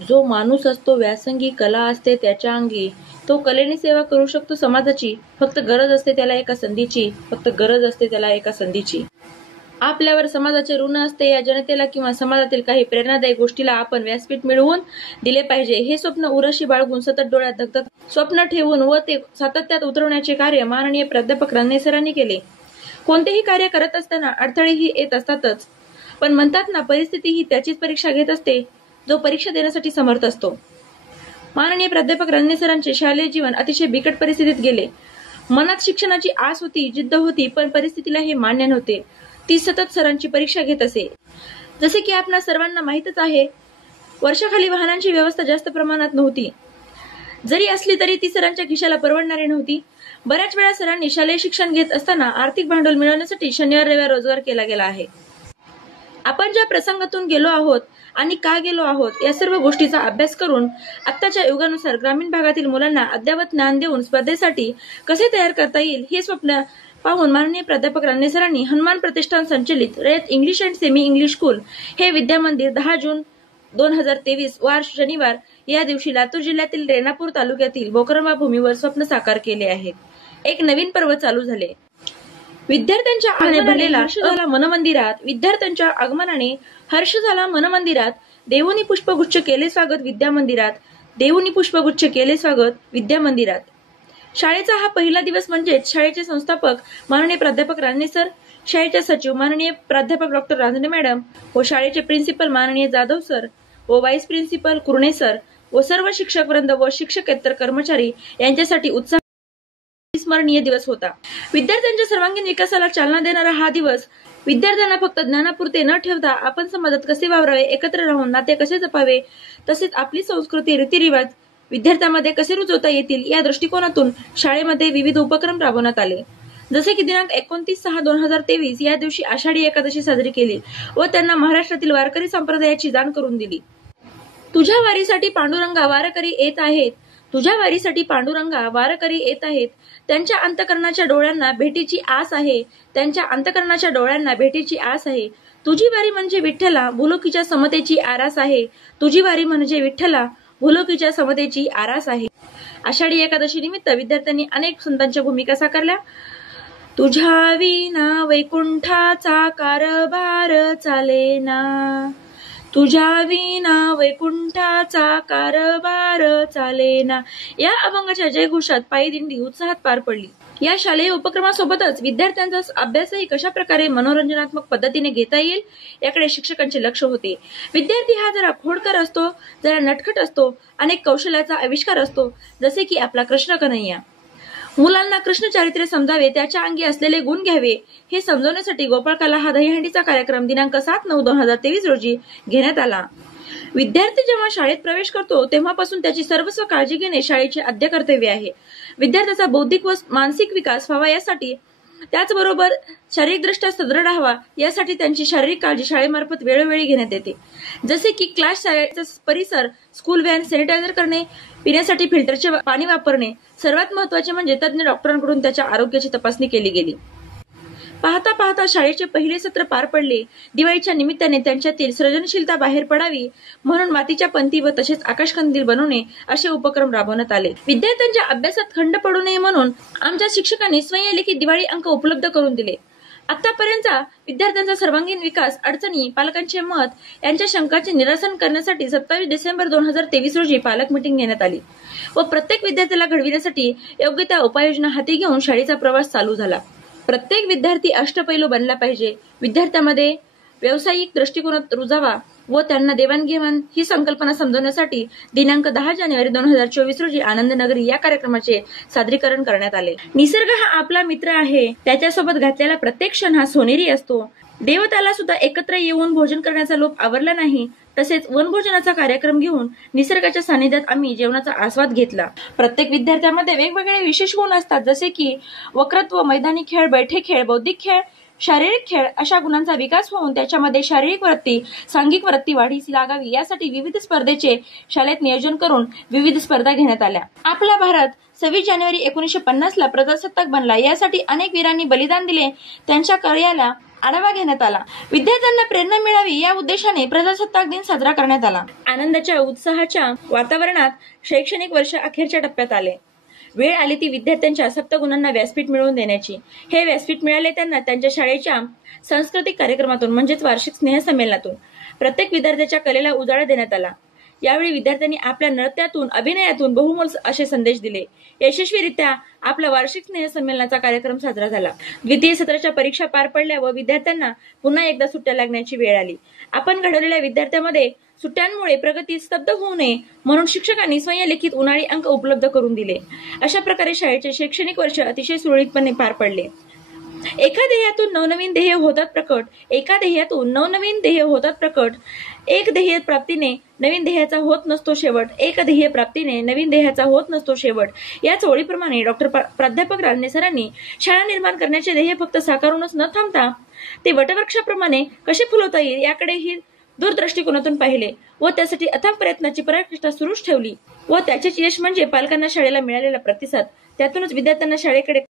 जो माणूस असतो व्यासंगी कला असते त्याच्या अंगी, तो कलेने सेवा करू शकतो समाजाची. फक्त गरज असते त्याला एका संधीची, फक्त गरज असते त्याला एका संधीची. आपल्यावर समाजाचे ऋण असते. या जनतेला किंवा समाजातील काही प्रेरणादायी गोष्टीला आपण व्यासपीठ मिळवून दिले पाहिजे. हे स्वप्न उराशी बाळगून सतत डोळ्यात धगधग स्वप्न ठेवून व ते सातत्यात उतरवण्याचे कार्य माननीय प्राध्यापक रानडे सरांनी केले. कोणतेही कार्य करत असताना अडथळेही येत असतातच, पण म्हणतात ना, परिस्थिती ही त्याचीच परीक्षा घेत असते जो परीक्षा देण्यासाठी समर्थ असतो. माननीय प्राध्यापक रानडे सरांचे शालेय जीवन अतिशय बिकट परिस्थितीत गेले. मनात शिक्षणाची आस होती, जिद्द होती, पण परिस्थितीला हे मान्य नव्हते. ती सतत सरांची परीक्षा घेत असे. जसे की आपणा सर्वांना माहीतच आहे, वर्षाखाली वाहनांची व्यवस्था जास्त प्रमाणात नव्हती. जरी असली तरी ती सरांच्या खिशाला परवडणारी नव्हती. बऱ्याच वेळा सरांनी शालेय शिक्षण घेत असताना आर्थिक भांडवल मिळवण्यासाठी शनिवार रविवार रोजगार केला गेला आहे. आपण ज्या प्रसंगातून गेलो आहोत आणि का गेलो आहोत या सर्व गोष्टीचा अभ्यास करून आत्ताच्या युगानुसार ग्रामीण भागातील मुलांना अद्ययावत ज्ञान देऊन स्पर्धेसाठी कसे तयार करता येईल हे स्वप्न पाहून माननीय प्राध्यापक रानडे सरांनी हनुमान प्रतिष्ठान संचलित Rayat English and semi English school हे विद्यामंदिर 10 जून 2023 वार शनिवार या दिवशी लातूर जिल्ह्यातील रेणापूर तालुक्यातील बोकरंबा भूमीवर स्वप्न साकार केले आहे. एक नवीन पर्व चालू झाले. विद्यार्थ्यांच्या आगमनाने हर्ष झाला मनमंदिरात. विद्यार्थ्यांच्या आगमनाने हर्ष झाला मनमंदिरात. देवोनी पुष्पगुच्छ केले स्वागत विद्यामंदिरात. देवोनी पुष्पगुच्छ केले स्वागत विद्यामंदिरात. शाळेचा हा पहिला दिवस म्हणजेच शाळेचे संस्थापक माननीय प्राध्यापक रानडे सर, शाळेच्या सचिव माननीय प्राध्यापक डॉक्टर रानडे मॅडम व शाळेचे प्रिन्सिपल माननीय जाधव सर व व्हाईस प्रिन्सिपल कुरणे सर व सर्व शिक्षक वृंद व शिक्षकेतर कर्मचारी यांच्यासाठी स्मरणीय दिवस होता. विद्यार्थ्यांच्या सर्वांगीण विकासाला चालना देणारा हा दिवस विद्यार्थ्यांना फक्त ज्ञानापुरते न ठेवता आपण समाजात कसे वावरावे, एकत्र राहून नाते कसे जपावे, तसेच आपली संस्कृती रीतिरिवाज विद्यार्थ्यांमध्ये कसे रुजवता येतील या दृष्टिकोनातून शाळेमध्ये विविध उपक्रम राबवण्यात आले. जसे की दिनांक 29/6/2023 या दिवशी आषाढी एकादशी साजरी केली व त्यांना महाराष्ट्रातील वारकरी संप्रदायाची जाण करून दिली. तुझ्या वारीसाठी पांडुरंगा वारकरी येत आहेत. तुझ्या वारीसाठी पांडुरंगा वारकरी येत आहेत. त्यांच्या अंतकरणाच्या डोळ्यांना भेटीची आस आहे. त्यांच्या अंतकरणाच्या डोळ्यांना भेटीची आस आहे. तुझी वारी म्हणजे विठ्ठला भूलोकीच्या समतेची आरास आहे. तुझी वारी म्हणजे विठ्ठला भूलोकीच्या समतेची आरास आहे. आषाढी एकादशी निमित्त विद्यार्थ्यांनी अनेक संतांच्या भूमिका साकारल्या. तुझ्या विना वैकुंठाचा कारभार चालेना. तुझ्या विना वैकुंठाचा कारभार चालेना या अभंगाच्या जयघोषात पायी दिंडी उत्साहात पार पडली. या शालेय उपक्रमासोबतच विद्यार्थ्यांचा अभ्यासही कशा प्रकारे मनोरंजनात्मक पद्धतीने घेता येईल याकडे शिक्षकांचे लक्ष होते. विद्यार्थी हा जरा खोडकर असतो, जरा नटखट असतो, अनेक कौशल्याचा आविष्कार असतो, जसे की आपला कृष्ण कन्हैया. मुलांना कृष्ण चारित्र्य समजावे, त्याच्या अंगी असलेले गुण घ्यावे हे समजवण्यासाठी गोपाळकाला हा दहीहंडीचा कार्यक्रम दिनांक 7/9/2023 रोजी घेण्यात आला. विद्यार्थी जेव्हा शाळेत प्रवेश करतो तेव्हापासून त्याची सर्वस्व काळजी घेणे शाळेचे आद्य कर्तव्य आहे. विद्यार्थ्याचा बौद्धिक व मानसिक विकास व्हावा यासाठी, त्याचबरोबर शारीरिकदृष्ट्या सदृढ व्हावा यासाठी त्यांची शारीरिक काळजी शाळेमार्फत वेळोवेळी घेण्यात येते. जसे की क्लास, शाळेचा परिसर, स्कूल व्हॅन सॅनिटायझर करणे, पिण्यासाठी फिल्टरचे पाणी वापरणे, सर्वात महत्त्वाचे म्हणजे तज्ञ डॉक्टरांकडून त्याच्या आरोग्याची तपासणी केली गेली. पाहता पाहता शाळेचे पहिले सत्र पार पडले. दिवाळीच्या निमित्ताने त्यांच्यातील सृजनशीलता बाहेर पडावी म्हणून मातीच्या पंती व तसेच आकाशकंदील बनवणे असे उपक्रम राबवण्यात आले. विद्यार्थ्यांच्या अभ्यासात खंड पडू नये म्हणून आमच्या शिक्षकांनी स्वयंलिखित दिवाळी अंक उपलब्ध करून दिले. आतापर्यंतचा विद्यार्थ्यांचा सर्वांगीण विकास, अडचणी, पालकांचे मत यांच्या शंकांचे निरसन करण्यासाठी 27 डिसेंबर 2023 रोजी पालक मीटिंग घेण्यात आली व प्रत्येक विद्यार्थ्याला घडविण्यासाठी योग्य त्या उपाययोजना हाती घेऊन शाळेचा प्रवास चालू झाला. प्रत्येक विद्यार्थी अष्टपैलू बनला पाहिजे. विद्यार्थ्यांमध्ये व्यावसायिक दृष्टिकोनात रुजावा व त्यांना देवाणघेवाण ही संकल्पना समजवण्यासाठी दिनांक 10 जानेवारी 2024 रोजी आनंदनगरी या कार्यक्रमाचे सादरीकरण करण्यात आले. निसर्ग हा आपला मित्र आहे. त्याच्यासोबत घातलेला प्रत्येक क्षण हा सोनेरी असतो. देवताला सुद्धा एकत्र येऊन भोजन करण्याचा लोभ आवरला नाही. तसेच वनभोजनाचा कार्यक्रम घेऊन निसर्गाच्या सानिध्यात आम्ही जेवणाचा आस्वाद घेतला. प्रत्येक विद्यार्थ्यांमध्ये वेगवेगळे विशेष गुण असतात, जसे की वक्तृत्व, मैदानी खेळ, बैठे खेळ, बौद्धिक खेळ, शारीरिक खेळ अशा गुणांचा विकास होऊन त्याच्यामध्ये शारीरिक वृत्ती, सांघिक वृत्ती वाढीस लागावी यासाठी विविध स्पर्धेचे शाळेत नियोजन करून विविध स्पर्धा घेण्यात आल्या. आपला भारत 26 जानेवारी 1950 ला प्रजासत्ताक बनला. यासाठी अनेक वीरांनी बलिदान दिले. त्यांच्या कार्याला आढावा घेण्यात आला. विद्यार्थ्यांना प्रेरणा मिळावी या उद्देशाने प्रजासत्ताक दिन साजरा करण्यात आला. आनंदाच्या उत्साहाच्या वातावरणात शैक्षणिक वर्ष अखेरच्या टप्प्यात आले. वेळ आली ती विद्यार्थ्यांच्या सप्त गुणांना व्यासपीठ मिळवून देण्याची. हे व्यासपीठ मिळाले त्यांना त्यांच्या शाळेच्या सांस्कृतिक कार्यक्रमातून म्हणजेच वार्षिक स्नेहसंमेलनातून. प्रत्येक विद्यार्थ्याच्या कलेला उजाळा देण्यात आला. यावेळी विद्यार्थ्यांनी आपल्या नृत्यातून, अभिनयातून बहुमोल असे संदेश दिले. यशस्वीरित्या आपला वार्षिक स्नेहसंमेलनाचा कार्यक्रम साजरा झाला. द्वितीय सत्राच्या परीक्षा पार पडल्या व विद्यार्थ्यांना पुन्हा एकदा सुट्ट्या लागण्याची वेळ आली. आपण घडवलेल्या विद्यार्थ्यांमध्ये सुट्ट्यांमुळे प्रगती स्तब्ध होऊ नये म्हणून शिक्षकांनी स्वयंलिखित उन्हाळी अंक उपलब्ध करून दिले. अशा प्रकारे शाळेचे शैक्षणिक वर्ष अतिशय सुरळीतपणे पार पडले. एका ध्येयातून नवनवीन ध्येय होतात प्रकट, एका ध्येयातून नवनवीन ध्येय होतात प्रकट. एक ध्येय प्राप्तीने नवीन ध्येयाचा होत नसतो शेवट, एक ध्येय प्राप्तीने नवीन ध्येयाचा होत नसतो शेवट. याच ओळीप्रमाणे डॉक्टर प्राध्यापक रानडे सरांनी शाळा निर्माण करण्याचे ध्येय फक्त साकारूनच न थांबता ते वटवृक्षाप्रमाणे कसे फुलवता येईल याकडेही दूरदृष्टिकोनातून पाहिले व त्यासाठी अथक प्रयत्नाची पराकाष्ठा सुरूच ठेवली व त्याचेच यश म्हणजे पालकांना शाळेला मिळालेला प्रतिसाद. त्यातूनच विद्यार्थ्यांना शाळेकडे